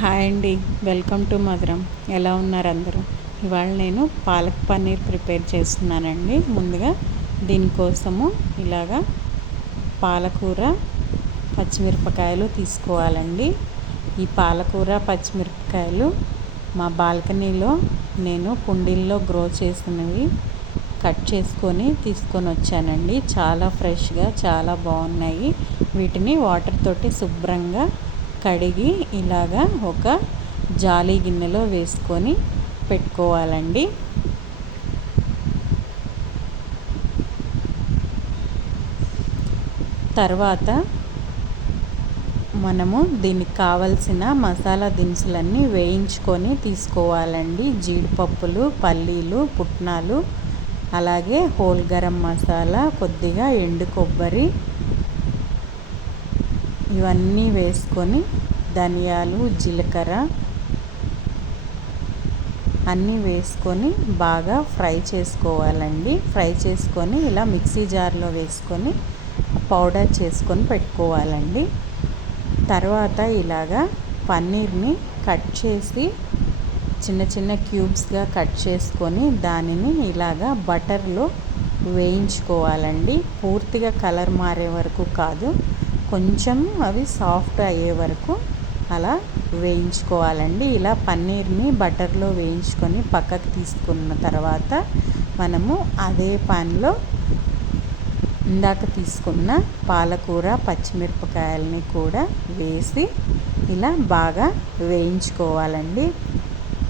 Hi అండి. Welcome to మధురం. ఎలా ఉన్నారు అందరూ? ఇవాళ నేను పాలక్ పన్నీర్ ప్రిపేర్ చేస్తున్నానండి. ముందుగా దీనికోసము ఇలాగా పాలకూర పచ్చిమిరపకాయలు తీసుకోవాలండి. ఈ పాలకూర పచ్చిమిరపకాయలు మా బాల్కనీలో నేను కుండీల్లో గ్రో చేసినవి కట్ చేసుకొని తీసుకొని వచ్చానండి. చాలా ఫ్రెష్గా చాలా బాగున్నాయి. వీటిని వాటర్ తోటి శుభ్రంగా కడిగి ఇలాగా ఒక జాలి గిన్నెలో వేసుకొని పెట్టుకోవాలండి. తర్వాత మనము దీనికి కావలసిన మసాలా దినుసులన్నీ వేయించుకొని తీసుకోవాలండి. జీడిపప్పులు పల్లీలు పుట్నాలు అలాగే హోల్ గరం మసాలా కొద్దిగా ఎండు కొబ్బరి ఇవన్నీ వేసుకొని ధనియాలు జీలకర్ర అన్నీ వేసుకొని బాగా ఫ్రై చేసుకోవాలండి. ఫ్రై చేసుకొని ఇలా మిక్సీ జార్లో వేసుకొని పౌడర్ చేసుకొని పెట్టుకోవాలండి. తర్వాత ఇలాగా పన్నీర్ని కట్ చేసి చిన్న చిన్న క్యూబ్స్గా కట్ చేసుకొని దానిని ఇలాగా బటర్లో వేయించుకోవాలండి. పూర్తిగా కలర్ మారే వరకు కాదు. కొంచెం అవి సాఫ్ట్ అయ్యే వరకు అలా వేయించుకోవాలండి. ఇలా పన్నీర్ని బటర్లో వేయించుకొని పక్కకు తీసుకున్న తర్వాత మనము అదే పాన్లో ఇందాక తీసుకున్న పాలకూర పచ్చిమిరపకాయలని కూడా వేసి ఇలా బాగా వేయించుకోవాలండి.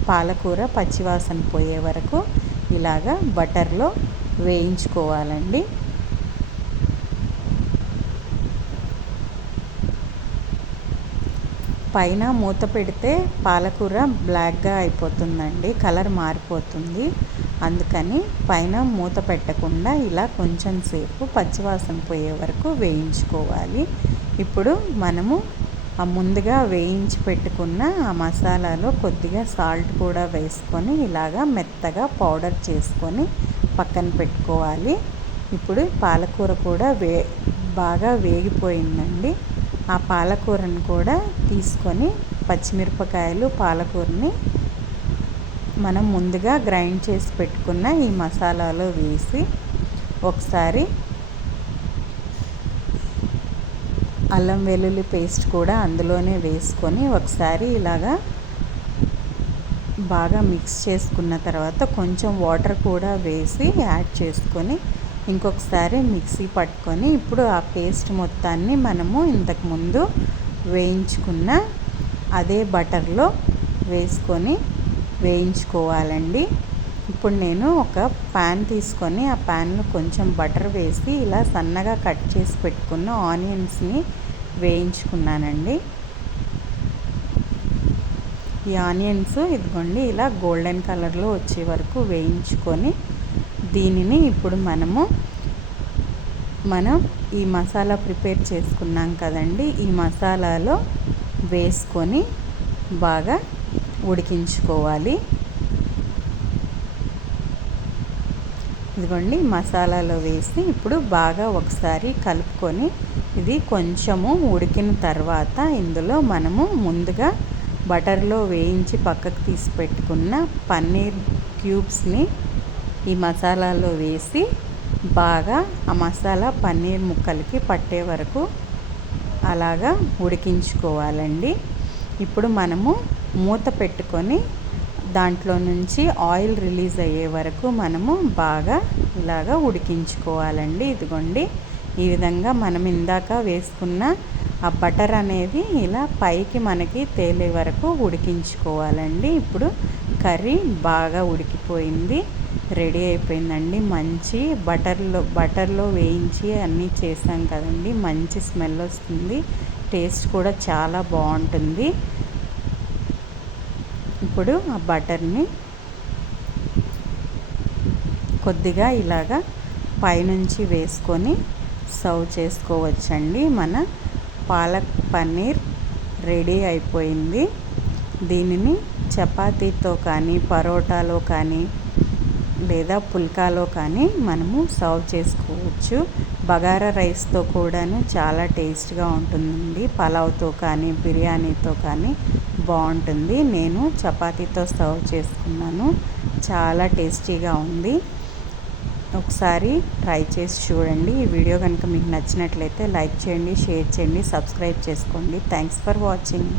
పాలకూర పచ్చివాసన పోయే వరకు ఇలాగా బటర్లో వేయించుకోవాలండి. పైన మూత పెడితే పాలకూర బ్లాక్గా అయిపోతుందండి కలర్ మారిపోతుంది. అందుకని పైన మూత పెట్టకుండా ఇలా కొంచెం సేపు పచ్చివాసన పోయే వరకు వేయించుకోవాలి. ఇప్పుడు మనము ఆ ముందుగా వేయించి పెట్టుకున్న ఆ మసాలాలో కొద్దిగా సాల్ట్ కూడా వేసుకొని ఇలాగా మెత్తగా పౌడర్ చేసుకొని పక్కన పెట్టుకోవాలి. ఇప్పుడు పాలకూర కూడా వే బాగా వేగిపోయిందండి. ఆ పాలకూరను కూడా తీసుకొని పచ్చిమిరపకాయలు పాలకూరని మనం ముందుగా గ్రైండ్ చేసి పెట్టుకున్న ఈ మసాలాలో వేసి ఒకసారి అల్లం వెల్లుల్లి పేస్ట్ కూడా అందులోనే వేసుకొని ఒకసారి ఇలాగా బాగా మిక్స్ చేసుకున్న తర్వాత కొంచెం వాటర్ కూడా వేసి యాడ్ చేసుకొని ఇంకొకసారి మిక్సీ పట్టుకొని ఇప్పుడు ఆ పేస్ట్ మొత్తాన్ని మనము ఇంతకుముందు వేయించుకున్న అదే బటర్లో వేసుకొని వేయించుకోవాలండి. ఇప్పుడు నేను ఒక ప్యాన్ తీసుకొని ఆ ప్యాన్లో కొంచెం బటర్ వేసి ఇలా సన్నగా కట్ చేసి పెట్టుకున్న ఆనియన్స్ని వేయించుకున్నానండి. ఈ ఆనియన్స్ ఇదిగోండి ఇలా గోల్డెన్ కలర్లో వచ్చే వరకు వేయించుకొని దీనిని ఇప్పుడు మనము మనం ఈ మసాలా ప్రిపేర్ చేసుకున్నాం కదండి. ఈ మసాలాలో వేసుకొని బాగా ఉడికించుకోవాలి. ఇదిగోండి మసాలాలో వేసి ఇప్పుడు బాగా ఒకసారి కలుపుకొని ఇది కొంచెము ఉడికిన తర్వాత ఇందులో మనము ముందుగా బటర్లో వేయించి పక్కకు తీసి పెట్టుకున్న పన్నీర్ క్యూబ్స్ని ఈ మసాలాలో వేసి బాగా ఆ మసాలా పన్నీర్ ముక్కలకి పట్టే వరకు అలాగా ఉడికించుకోవాలండి. ఇప్పుడు మనము మూత పెట్టుకొని దాంట్లో నుంచి ఆయిల్ రిలీజ్ అయ్యే వరకు మనము బాగా ఇలాగా ఉడికించుకోవాలండి. ఇదిగోండి ఈ విధంగా మనం ఇందాక వేసుకున్న ఆ బటర్ అనేది ఇలా పైకి మనకి తేలే వరకు ఉడికించుకోవాలండి. ఇప్పుడు కర్రీ బాగా ఉడికిపోయింది. రెడీ అయిపోయిందండి. మంచి బటర్లో బటర్లో వేయించి అన్నీ చేసాం కదండి. మంచి స్మెల్ వస్తుంది. టేస్ట్ కూడా చాలా బాగుంటుంది. ఇప్పుడు ఆ బటర్ని కొద్దిగా ఇలాగా పైనుంచి వేసుకొని సర్వ్ చేసుకోవచ్చండి. మన పాలక్ పన్నీర్ రెడీ అయిపోయింది. దీనిని చపాతీతో కానీ పరోటాలో కానీ లేదా పుల్కాలో కానీ మనము సర్వ్ చేసుకోవచ్చు. బగారా రైస్తో కూడాను చాలా టేస్ట్గా ఉంటుందండి. పలావ్తో కానీ బిర్యానీతో కానీ బాగుంటుంది. నేను చపాతీతో సర్వ్ చేసుకున్నాను. చాలా టేస్టీగా ఉంది. ఒకసారి ట్రై చేసి చూడండి. ఈ వీడియో కనుక మీకు నచ్చినట్లయితే లైక్ చేయండి షేర్ చేయండి సబ్స్క్రైబ్ చేసుకోండి. Thanks for watching.